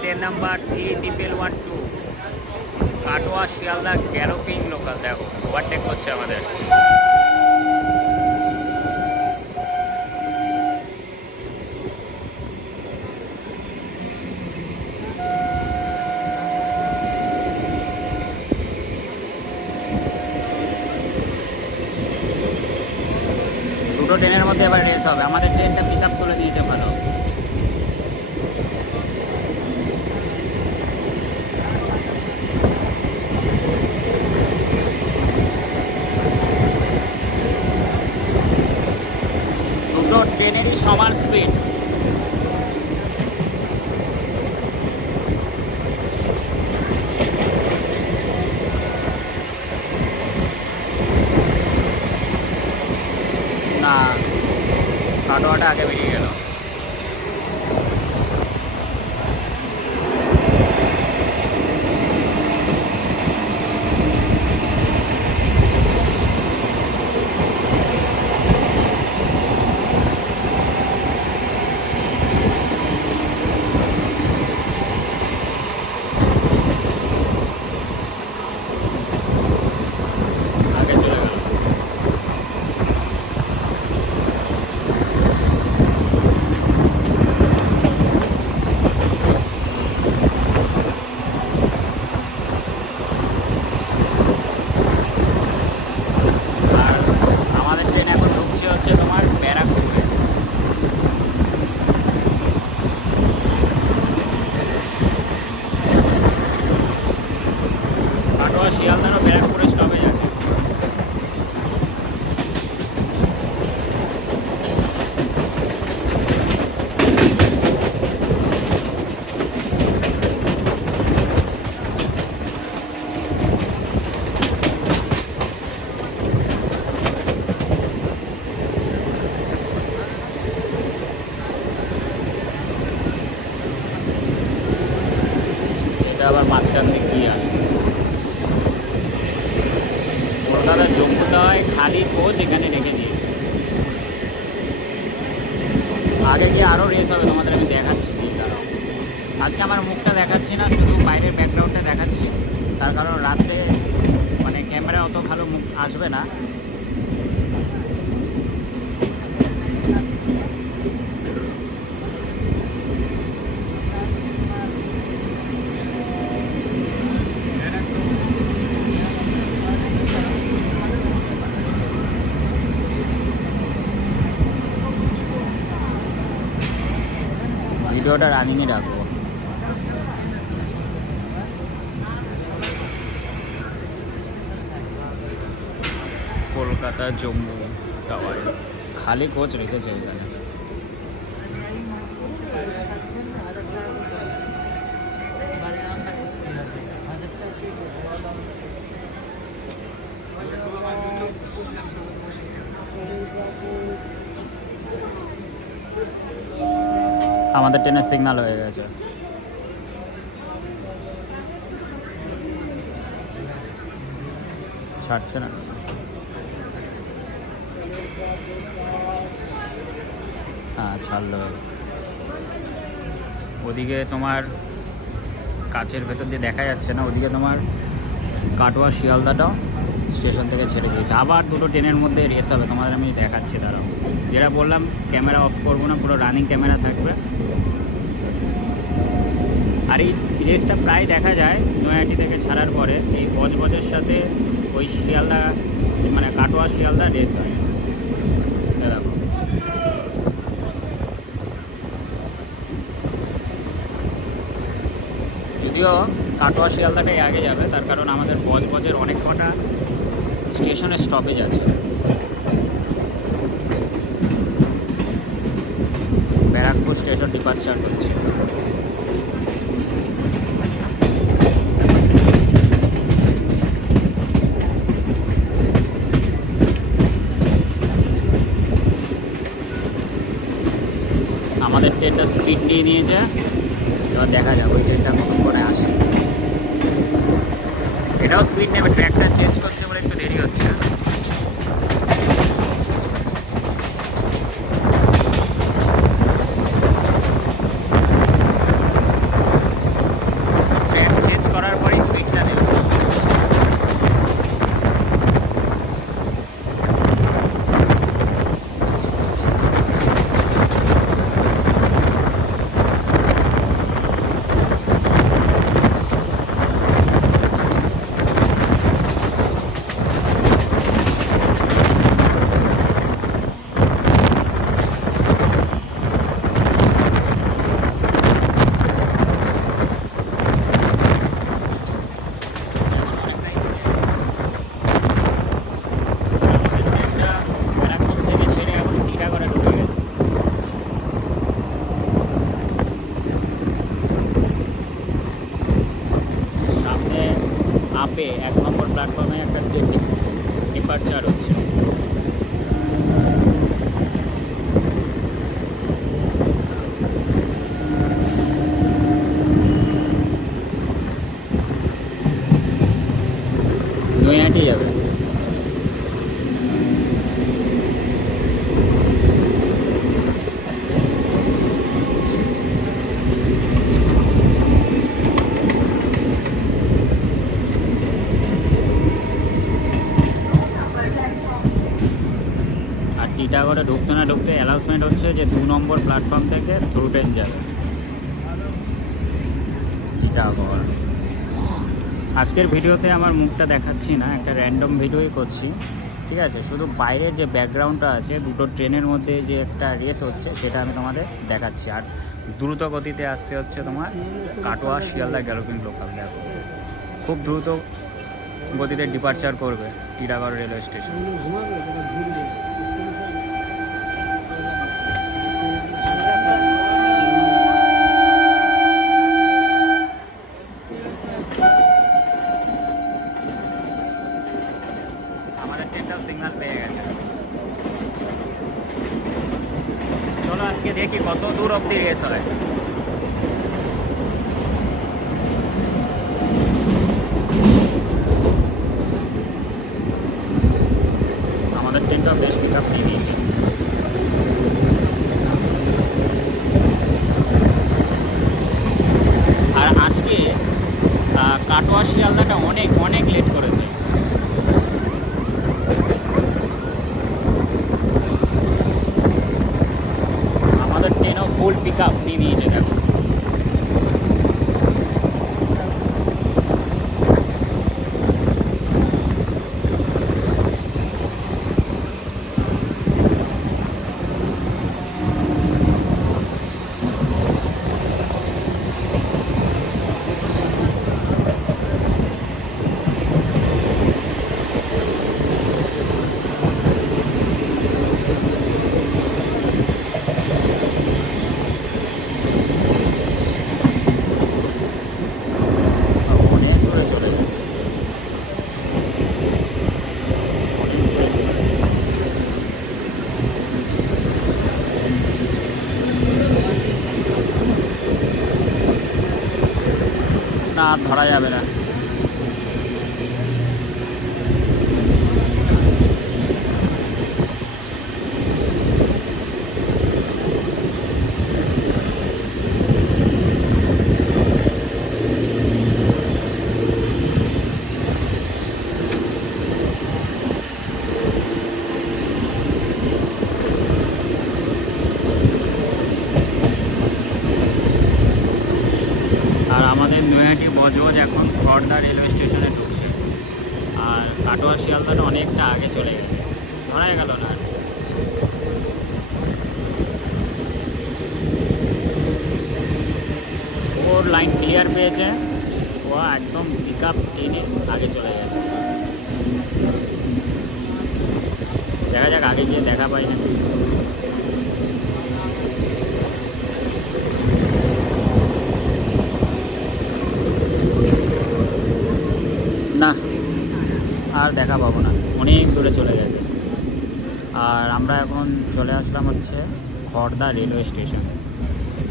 Train number three triple one two. Katwa, Sealdah, galloping local. দেখো overtake করছে আমাদের। দুটো ট্রেনের মধ্যে এবার রেস হবে। আমাদের ট্রেনটা পিক আপ ഫ്രോഡ് ആകെ വീഴുകയുള്ളൂ আগে গিয়ে আরও রেস হবে, তোমাদের আমি দেখাচ্ছি কি কারণ। আজকে আমার মুখটা দেখাচ্ছি না, শুধু বাইরের ব্যাকগ্রাউন্ডটা দেখাচ্ছি। তার কারণ রাত্রে মানে ক্যামেরা অত ভালো মুখ আসবে না। ভিডিওটা রানিংয়ে রাখব। কলকাতা জম্মু টাওয়ার। খালি কোচ রেখেছে এখানে। আমাদের ট্রেনের সিগনাল হয়ে গেছে। ছাড়ছে না। হ্যাঁ ছাড়লো। ওদিকে তোমার কাছের ভেতর দিয়ে দেখা যাচ্ছে না, ওদিকে তোমার কাটোয়া শিয়ালদাটাও স্টেশন থেকে ছেড়ে দিয়েছে। আবার দুটো ট্রেনের মধ্যে রেস হবে, তোমাদের আমি দেখাচ্ছি, দাঁড়াও। যেটা বললাম, ক্যামেরা অফ করব না, পুরো রানিং ক্যামেরা থাকবে। আর এই রেসটা প্রায় দেখা যায় নয়াটি থেকে ছাড়ার পরে। এই বজবজের সাথে ওই শিয়ালদা মানে কাটোয়া শিয়ালদা রেস হয়। দেখো। যদিও কাটোয়া শিয়ালদাটাই আগে যাবে, তার কারণ আমাদের বজবজের অনেক কটা স্টেশনে স্টপেজ আছে। ব্যারাকপুর স্টেশন ডিপার্চার হচ্ছে আমাদের ট্রেনটা স্পিড নিয়ে নিয়েছে এবার দেখা যাবে ওই ট্রেনটা কখন করে আসে। এটাও স্পিড নেবে ট্র্যাকটা চেঞ্জ করছে বলে একটু দেরি হচ্ছে। নামবে এক নম্বর প্ল্যাটফর্মে একটা ডিপার্চার হচ্ছে নৈহাটি যাবে আর টিটাগড়ে ঢুকতে না ঢুকতে অ্যানাউন্সমেন্ট হচ্ছে যে দু নম্বর প্ল্যাটফর্ম থেকে থ্রু ট্রেন যাবে। আজকের ভিডিওতে আমার মুখটা দেখাচ্ছি না, একটা র্যান্ডম ভিডিওই করছি, ঠিক আছে? শুধু বাইরের যে ব্যাকগ্রাউন্ডটা আছে, দুটো ট্রেনের মধ্যে যে একটা রেস হচ্ছে, সেটা আমি তোমাদের দেখাচ্ছি। আর দ্রুত গতিতে আসছে হচ্ছে তোমার কাটোয়া শিয়ালদা গ্যালোপিং লোকাল দেখো। খুব দ্রুত গতিতে ডিপার্চার করবে টিটাগড় রেলওয়ে স্টেশন আজকে দেখি কত দূর অবধি রেস হয় আমাদের ট্রেনটাও বেশ পিক আপ নিয়ে নিয়েছে আর আজকে আহ, কাটোয়া শিয়ালদাটা অনেক অনেক লেট করেছে আমাদের ট্রেনও ফুল পিক আপ নিয়ে নিয়েছে দেখো অনেক দূরে চলে গেছে অনেক দূরে চলে গেছে। না আর ধরা যাবে না আর আমাদের নৈহাটি বজবজ এখন খড়দা রেলওয়ে স্টেশনে ঢুকছে আর কাটোয়া শিয়ালদাটা অনেকটা আগে চলে গেছে। ধরা গেল না আর। ওর লাইন ক্লিয়ার পেয়েছে। ও একদম পিক আপ টেনে আগে চলে গেছে। দেখা যাক আগে গিয়ে দেখা পাই না না। আর দেখা পাবো না। অনেক দূরে চলে গেছে। আর আমরা এখন চলে আসলাম হচ্ছে খড়দা রেলওয়ে স্টেশন।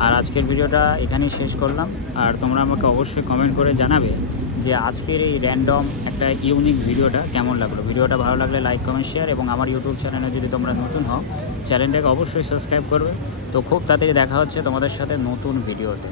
আর আজকের ভিডিওটা এখানেই শেষ করলাম। আর তোমরা আমাকে অবশ্যই কমেন্ট করে জানাবে যে আজকের এই র্যান্ডম একটা ইউনিক ভিডিওটা কেমন লাগল। ভিডিওটা ভালো লাগলে লাইক কমেন্ট শেয়ার এবং আমার ইউটিউব চ্যানেলে যদি তোমরা নতুন হও চ্যানেলটাকে অবশ্যই সাবস্ক্রাইব করবে। তো খুব তাড়াতাড়ি দেখা হচ্ছে তোমাদের সাথে নতুন ভিডিওতে।